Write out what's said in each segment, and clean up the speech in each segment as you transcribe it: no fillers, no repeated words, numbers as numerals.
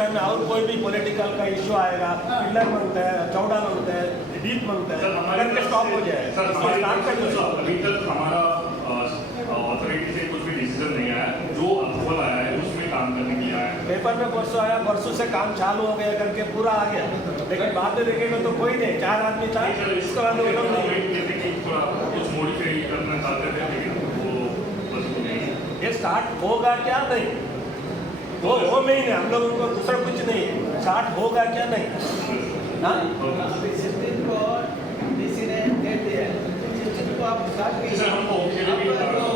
Time में और कोई भी पॉलिटिकल का इश्यू आएगा, पिलर मांगता है, चौड़ा मांगता है, डीप मांगता है, करके स्टॉप हो जाए। अभी तक हमारा अथॉरिटी से कुछ भी डिसीजन नहीं आया, जो अप्रूवल आया है उसमें काम करने के लिए आया है। पेपर में परसों आया, परसों से काम चालू हो गया करके पूरा आ गया, लेकिन बाद में देखेंगे तो कोई नहीं, 4 आदमी था, इसके बाद वो लोग नहीं। कुछ मॉडिफाई करना चाहते थे लेकिन वो ये स्टार्ट होगा क्या नहीं, वो नहीं है, हम लोगों को दूसरा कुछ नहीं है, स्टार्ट होगा क्या नहीं। हाँ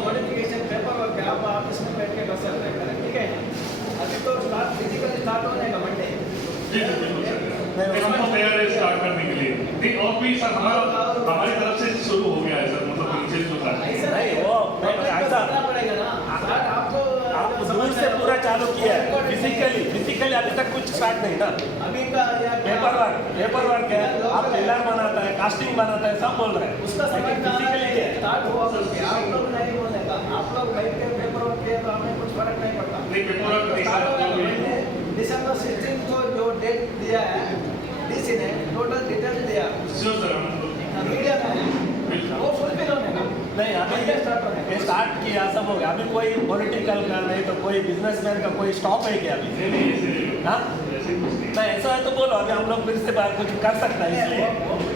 मॉडिफिकेशन पेपर वर्क आप ऑफिस में बैठ के कर सकते हैं, ठीक है। अभी तो स्टार्ट फिजिकली स्टार्ट होने का मंडे, हम तो तैयार है स्टार्ट करने के लिए। और भी सर हमारी तरफ से शुरू हो गया है सर, मतलब नीचे जो था नहीं वो ऐसा पड़ेगा ना, आपको दूर से पूरा चालू किया है, फिजिकली अभी तक कुछ स्टार्ट नहीं ना। अभी का पेपर वर्क है, आप पिलर बनाता है, कास्टिंग बनाता है, सब बोल रहे हैं, उसका फिजिकली है। स्टार्ट हुआ करके आप लोग नहीं बोलेगा, आप लोग बैठ के पेपर वर्क किए तो हमें कुछ फर्क नहीं पड़ता। दिसंबर 16 को जो डेट दिया है डीसी ने, टोटल डिटेल दिया मीडिया में, वो फुलफिल होने का नहीं, अभी ये स्टार्ट किया सब हो गया। अभी कोई पॉलिटिकल का नहीं तो कोई बिजनेसमैन का कोई स्टॉप है क्या अभी? हाँ नहीं, ऐसा है तो बोलो, अभी हम लोग फिर से कुछ कर सकता है, इसलिए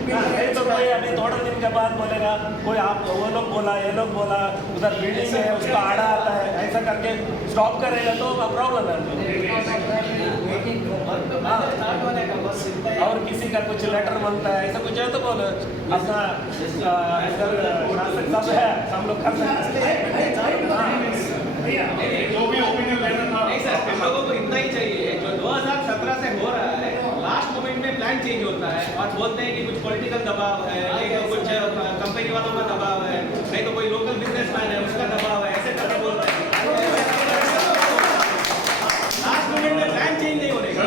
नहीं तो कोई अभी थोड़े दिन के बाद बोलेगा कोई, आप वो लोग बोला, ये लोग बोला, उधर बिल्डिंग है उसका आड़ा आता है, ऐसा करके स्टॉप करेगा तो प्रॉब्लम है। और किसी का कुछ लेटर बनता है, ऐसा कुछ है तो बोलो, अपना इधर शासक सब है, हम लोग कर सकते हैं। जो भी ओपिनियन लेना था नहीं सर, हम लोगों को इतना ही चाहिए, जो 2017 से हो रहा है, लास्ट मोमेंट में प्लान चेंज होता है और बोलते हैं कि कुछ पॉलिटिकल दबाव है, नहीं तो कुछ कंपनी वालों का दबाव है, नहीं तो कोई लोकल बिजनेसमैन है उसका दबाव है, ऐसे करके बोलते हैं। लास्ट मोमेंट में प्लान चेंज नहीं होने का।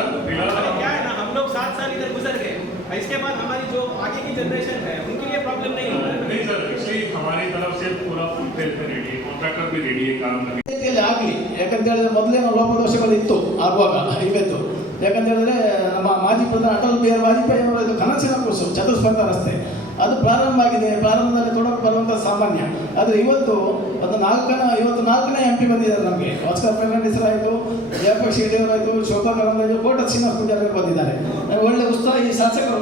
क्या है ना, हम लोग 7 साल इधर गुजर गए, इसके बाद हमारी जो आगे की जनरेशन है उनके लिए प्रॉब्लम नहीं होगा। नहीं सर, एक्चुअली हमारी तरफ से पूरा फुल फेल पे रेडी है, कॉन्ट्रैक्टर भी रेडी है काम करने ಆಗಲಿ। ಯಾಕಂತ ಹೇಳಿದ್ರೆ ಮೊದಲೇನೋ ಲೋಪದೋಷಗಳಿತ್ತು ಆಗುವಾಗ ಇವೆತ್ತು, ಯಾಕಂತ ಹೇಳಿದ್ರೆ ನಮ್ಮ ಮಾಜಿ ಪ್ರಧಾನಿ ಅಟಲ್ ಬಿಹಾರಿ ವಾಜಪೇಯಿ ಅವರ ಇದು ಕನಸಿನ ಕೂಸು ಚತುಷ್ಪಥ ರಸ್ತೆ ಅದು ಪ್ರಾರಂಭ ಆಗಿದೆ, ಪ್ರಾರಂಭದಲ್ಲಿ ತೊಡಕು ಬರುವಂಥ ಸಾಮಾನ್ಯ. ಆದರೆ ಇವತ್ತು ಒಂದು 4ನೇ MP ಬಂದಿದ್ದಾರೆ ನಮಗೆ, ಭಾಸ್ಕರ್ ಫರ್ನಾಂಡಿಸ್ ಆಯಿತು, ಜಯಪ್ರಕಾಶ್ ಯಡಿಯೂರಾಯಿತು, ಶೋಭಾ ಕರಂದ್ಲಾಜೆ, ಕೋಟ ಶ್ರೀನಿವಾಸ ಪೂಜಾರಿ ಉತ್ಸಾಹಿ ಒಳ್ಳೆ ಉತ್ಸಾಹಿ ಶಾಸಕರು,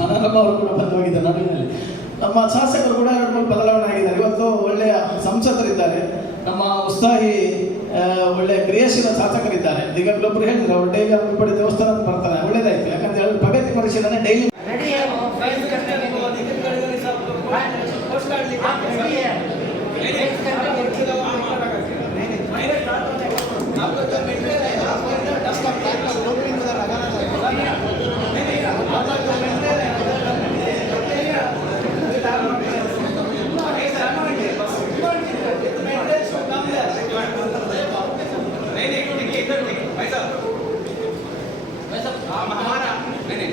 ಮನೋರಮ ಅವರು ಕೂಡ ಬಂದು ಹೋಗಿದ್ದಾರೆ ನಡುವಿನಲ್ಲಿ. ನಮ್ಮ ಶಾಸಕರು ಕೂಡ 2-3 ಬದಲಾವಣೆ ಆಗಿದ್ದಾರೆ. ಇವತ್ತು ಒಳ್ಳೆಯ ಸಂಸದರಿದ್ದಾರೆ, ನಮ್ಮ ಉತ್ಸಾಹಿ ಒಳ್ಳೆಯ ಕ್ರಿಯಾಶೀಲ ಶಾಸಕರಿದ್ದಾರೆ. ಈಗಾಗಲೇ ಒಬ್ಬರು ಹೇಳಿದ್ರು ಅವರು ಡೈಲಿ ಅವರು ದೇವಸ್ಥಾನ ಬರ್ತಾರೆ, ಒಳ್ಳೇದಾಯ್ತು. ಯಾಕಂತ ಹೇಳಿದ್ರೆ ಪ್ರಗತಿ ಪರಿಶೀಲನೆ ಡೈಲಿ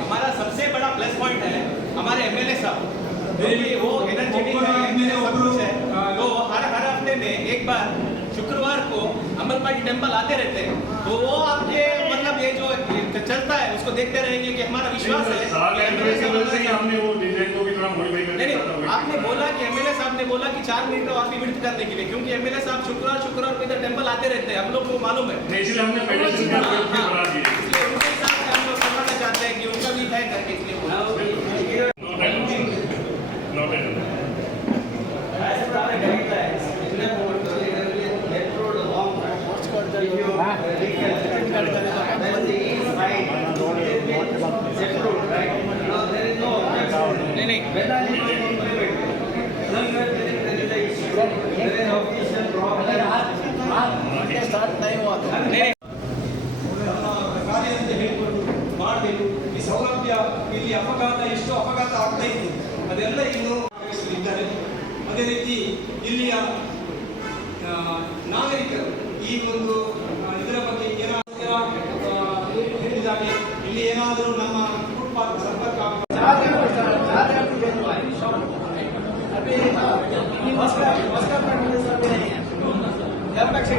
हमारा सबसे बड़ा प्लस पॉइंट है हमारे MLA साहब, वो एनर्जेटिक है, तो हर हफ्ते में एक बार शुक्रवार को अमरपाली टेम्पल आते रहते हैं, तो वो आपके मतलब ये जो चलता है उसको देखते रहेंगे कि हमारा विश्वास है। हमने वो डिजाइन को भी थोड़ा मॉडिफाई करके आपने बोला कि MLA साहब ने बोला कि 4 मिनट का आपकी विड्थ करने के लिए, क्योंकि MLA साहब शुक्रवार को इधर टेम्पल आते रहते हैं, हम लोग को मालूम है, इसलिए हमने मेडिसिन का भी बना दिया। इसलिए उनके साथ हम लोग समझना चाहते हैं कि उनका भी है करके, इसलिए ಸ್ಟಾರ್ಟ್ ಟೈಮ್ ಮಾಡಬೇಕು. ಈ ಸೌಲಭ್ಯ ಇಲ್ಲಿ ಅಪಘಾತ ಎಷ್ಟು ಅಪಘಾತ ಆಗ್ತಾ ಇತ್ತು ಅದೆಲ್ಲ ಇನ್ನು ಇದ್ದಾರೆ. ಅದೇ ರೀತಿ ಇಲ್ಲಿಯ ನಾಗರಿಕರು ಈ ಒಂದು ಇದರ ಬಗ್ಗೆ ಹೇಳಿದಾಗೆ ಇಲ್ಲಿ ಏನಾದರೂ ನಮ್ಮ ಫುಟ್ಪಾತ್ ಸಂಪರ್ಕ जयप्रकाश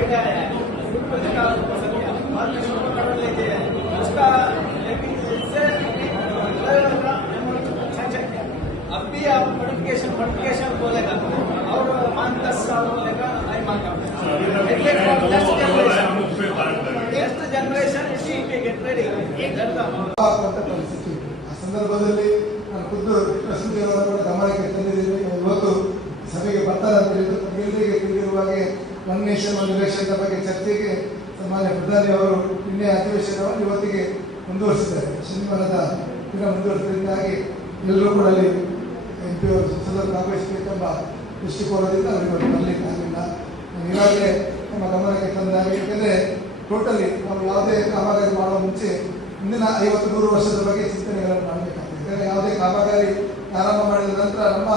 ಹಾಕುವಂಥ ಪರಿಸ್ಥಿತಿ ಇತ್ತು. ಆ ಸಂದರ್ಭದಲ್ಲಿ ನಾನು ಖುದ್ದು ಪ್ರಸ್ತುತಿಯವರ ಕೂಡ ಗಮನಕ್ಕೆ ತಂದಿದ್ದೀನಿ. ಇವತ್ತು ಸಭೆಗೆ ಬರ್ತಾರೆ ಅಂತ ಹೇಳಿದ್ರು. ಎಲ್ಲರಿಗೆ ತಿಳಿದಿರುವ ಹಾಗೆ ಒನ್ ನೇಷನ್ ಒನ್ ಎಲೆಕ್ಷನ್ ಬಗ್ಗೆ ಚರ್ಚೆಗೆ ಮಾನ್ಯ ಪ್ರಧಾನಿ ಅವರು ನಿನ್ನೆ ಅಧಿವೇಶನವನ್ನು ಇವತ್ತಿಗೆ ಮುಂದುವರಿಸಿದ್ದಾರೆ. ಶನಿವಾರದ ದಿನ ಮುಂದುವರಿಸಿದ್ದಾಗಿ ಎಲ್ಲರೂ ಕೂಡ ಅಲ್ಲಿ MP ಅವರು ಸಂಸದರು ಭಾಗವಹಿಸಬೇಕೆಂಬ ದೃಷ್ಟಿಕೋನದಿಂದ ಅವರಿಗೆ ಬರಲಿಕ್ಕೆ ಆಗಲಿಲ್ಲ. ಈಗಾಗಲೇ ನಮ್ಮ ಗಮನಕ್ಕೆ ತಂದಾಗ, ಏಕೆಂದರೆ ಟೋಟಲಿ ನಾವು ಯಾವುದೇ ಕಾಮಗಾರಿ ಮಾಡುವ ಮುಂಚೆ ಮುಂದಿನ 50-100 ವರ್ಷದ ಬಗ್ಗೆ ಚಿಂತನೆಗಳನ್ನು ಮಾಡಬೇಕಾಗ್ತದೆ. ಯಾಕಂದರೆ ಯಾವುದೇ ಕಾಮಗಾರಿ ಆರಂಭ ಮಾಡಿದ ನಂತರ ನಮ್ಮ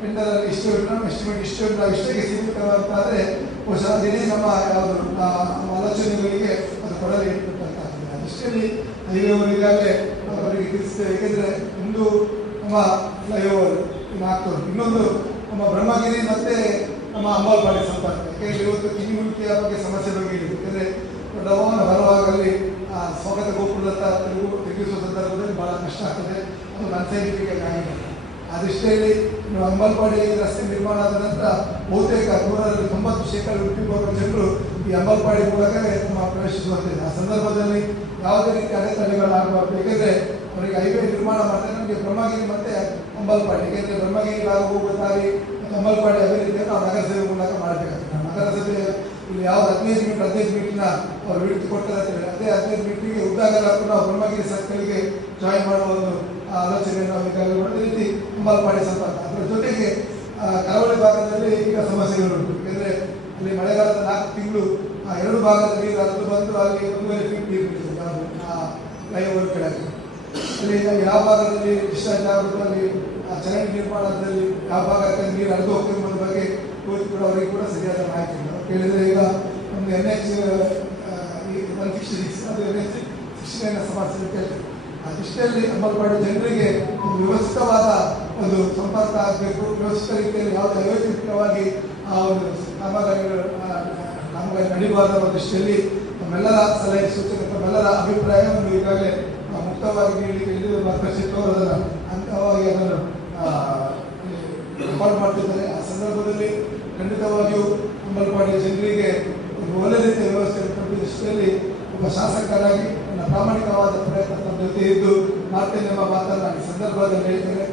ಟೆಂಡರಲ್ಲಿ ಇಷ್ಟು ಎಸ್ಟಿಮೇಟ್ ಇಷ್ಟು ನಾವು ಇಷ್ಟಕ್ಕೆ ಸೀಮಿತವಾಗ್ತಾದರೆ ಬಹುಶಃ ಅದೇನೇ ನಮ್ಮ ಯಾವುದು ಆಲೋಚನೆಗಳಿಗೆ ಅದು ಕೊಡಲಿ ಇರ್ತಕ್ಕಂಥದ್ದು. ಅದಷ್ಟರಲ್ಲಿ ಹೈವೇವರು ಈಗಾಗಲೇ ಅವರಿಗೆ ತಿಳಿಸ್ತೇವೆ. ಏಕೆಂದರೆ ಒಂದು ನಮ್ಮ ಫ್ಲೈಓವರ್ ಆಗ್ತದೆ, ಇನ್ನೊಂದು ನಮ್ಮ ಬ್ರಹ್ಮಗಿರಿ ಮತ್ತು ನಮ್ಮ ಅಂಬಾಲ್ಪಾಡಿ ಸಂಪರ್ಕ. ಯಾಕೆಂದರೆ ಇವತ್ತು ಕಿಂಗಿಮುಲ್ಕಿಯ ಬಗ್ಗೆ ಸಮಸ್ಯೆ ಬಗ್ಗೆ ಇದೆ. ಯಾಕೆಂದರೆ ದೊಡ್ಡ ವಾಹನ ಬರುವಾಗಲ್ಲಿ ಸ್ವಾಗತ ಗೋಪುರದ ತಿರುಗಿಸುವ ಸಂದರ್ಭದಲ್ಲಿ ಭಾಳ ಕಷ್ಟ ಆಗ್ತದೆ. ಅದು ಅನ್ಸೈಂಟಿಫಿಕ್ ಆಗಿದೆ. ಆ ದೃಷ್ಟಿಯಲ್ಲಿ ಅಂಬಾಲ್ಪಾಡಿಯಲ್ಲಿ ರಸ್ತೆ ನಿರ್ಮಾಣ ಆದ ನಂತರ ಬಹುತೇಕ 190% ಉಡುಪಿ ಜನರು ಈ ಅಂಬಾಲ್ಪಾಡಿ ಮೂಲಕವೇ ನಮ್ಮ ಪ್ರವೇಶಿಸುವಂತಿದೆ. ಆ ಸಂದರ್ಭದಲ್ಲಿ ಯಾವುದೇ ರೀತಿ ಅಡೆತಡೆಗಳಾಗಬಾರ್ದು. ಏಕೆಂದರೆ ಅವರಿಗೆ ಹೈವೇ ನಿರ್ಮಾಣ ಮಾಡ್ತಾರೆ. ನಮಗೆ ಬ್ರಹ್ಮಗಿರಿ ಮತ್ತು ಅಂಬಾಲ್ಪಾಡಿ, ಏಕೆಂದರೆ ಬ್ರಹ್ಮಗಿರಿ ಹೋಗುವ ದಾರಿ ಮತ್ತು ಅಂಬಾಲ್ಪಾಡಿ ಅಭಿವೃದ್ಧಿಯನ್ನು ನಾವು ನಗರಸಭೆ ಮೂಲಕ ಮಾಡಬೇಕಾಗ್ತದೆ. ನಗರಸಭೆ ಇಲ್ಲಿ ಯಾವ್ದು 15 ಮೀಟರ್ನ ಅವರು ವಿಡ್ತ್ ಕೊಡ್ತಾರೆ ಅಂತ ಹೇಳಿ, ಅದೇ 15 ಮೀಟರ್ಗೆ ಉದ್ದಾಗಲ್ಲ ನಾವು ಬ್ರಹ್ಮಗಿರಿ ಸರ್ಕಲ್ಗೆ ಜಾಯಿನ್ ಮಾಡುವ ಒಂದು ಆಲೋಚನೆಯನ್ನು ನಾವು ಈಗಾಗಲೇ ಮಾಡಿದ ರೀತಿ ಅಂಬಾಲ್ಪಾಡಿ ಸಂಪರ್ಕ. ಅದರ ಜೊತೆಗೆ ಕರಾವಳಿ ಭಾಗದಲ್ಲಿ ಈಗ ಸಮಸ್ಯೆಗಳುಂಟು. ಏಕೆಂದರೆ ಅಲ್ಲಿ ಮಳೆಗಾಲದ 4 ತಿಂಗಳು 2 ಭಾಗದ ನೀರು ಹರಿದು ಬಂದು ಅಲ್ಲಿ 1.5 ಫೀಟ್ ನೀರು ಬಿಡ್ತದೆ ಯಾವುದು ಆ ಫ್ಲೈಓವರ್ ಕೆಳಗೆ. ಅಲ್ಲಿ ಯಾವ ಭಾಗದಲ್ಲಿ ಡಿಸ್ಚಾರ್ಜ್ ಆಗುವುದು, ಅಲ್ಲಿ ಚರಂಡಿ ನಿರ್ಮಾಣದಲ್ಲಿ ಯಾವ ಭಾಗಕ್ಕೆ ನೀರು ಹರಿದು ಹೋಗ್ತಿರುವ ಬಗ್ಗೆ ಇವತ್ತು ಕೂಡ ಅವರಿಗೆ ಕೂಡ ಸರಿಯಾದ ಮಾಹಿತಿ ಇಲ್ಲ. ಕೇಳಿದರೆ ಈಗ ಒಂದು NH 166 ಅದು NH 69 ಸಮಸ್ಯೆ ಕೇಳ್ತೇವೆ. ಆ ದೃಷ್ಟಿಯಲ್ಲಿ ಅಂಬಾಲ್ಪಾಡಿ ಜನರಿಗೆ ಒಂದು ವ್ಯವಸ್ಥಿತವಾದ ಒಂದು ಸಂಪರ್ಕ ಆಗಬೇಕು. ವ್ಯವಸ್ಥಿತ ರೀತಿಯಲ್ಲಿ ಯಾವುದೇ ಅಯೋಚಿತವಾಗಿ ಆ ಒಂದು ಕಾಮಗಾರಿ ನಡೀಬಾರದ ದೃಷ್ಟಿಯಲ್ಲಿ ನಮ್ಮೆಲ್ಲರ ಸಲಹೆ ಸೂಚನೆ, ತಮ್ಮೆಲ್ಲರ ಅಭಿಪ್ರಾಯವನ್ನು ಈಗಾಗಲೇ ಮುಕ್ತವಾಗಿ ನೀಡಲಿಕ್ಕೆ ಮಾರ್ಗದರ್ಶಕ ಅವರು ಅದನ್ನು ಅಂತಿಮವಾಗಿ ಅದನ್ನು ರೆಕಾರ್ಡ್ ಮಾಡ್ತಿದ್ದಾರೆ. ಆ ಸಂದರ್ಭದಲ್ಲಿ ಖಂಡಿತವಾಗಿಯೂ ಅಂಬಾಲ್ಪಾಡಿಯ ಜನರಿಗೆ ಒಂದು ಒಳ್ಳೆ ರೀತಿಯ ವ್ಯವಸ್ಥೆ ಕೊಟ್ಟ ದೃಷ್ಟಿಯಲ್ಲಿ ಒಬ್ಬ ಶಾಸಕರಾಗಿ ನನ್ನ ಪ್ರಾಮಾಣಿಕವಾದ ಪ್ರಯತ್ನ ತಮ್ಮ ಜೊತೆ ಇದ್ದು ಮಾಡ್ತೇನೆ ಎಂಬ ಮಾತನ್ನು ಈ ಸಂದರ್ಭದಲ್ಲಿ ಹೇಳ್ತೇನೆ.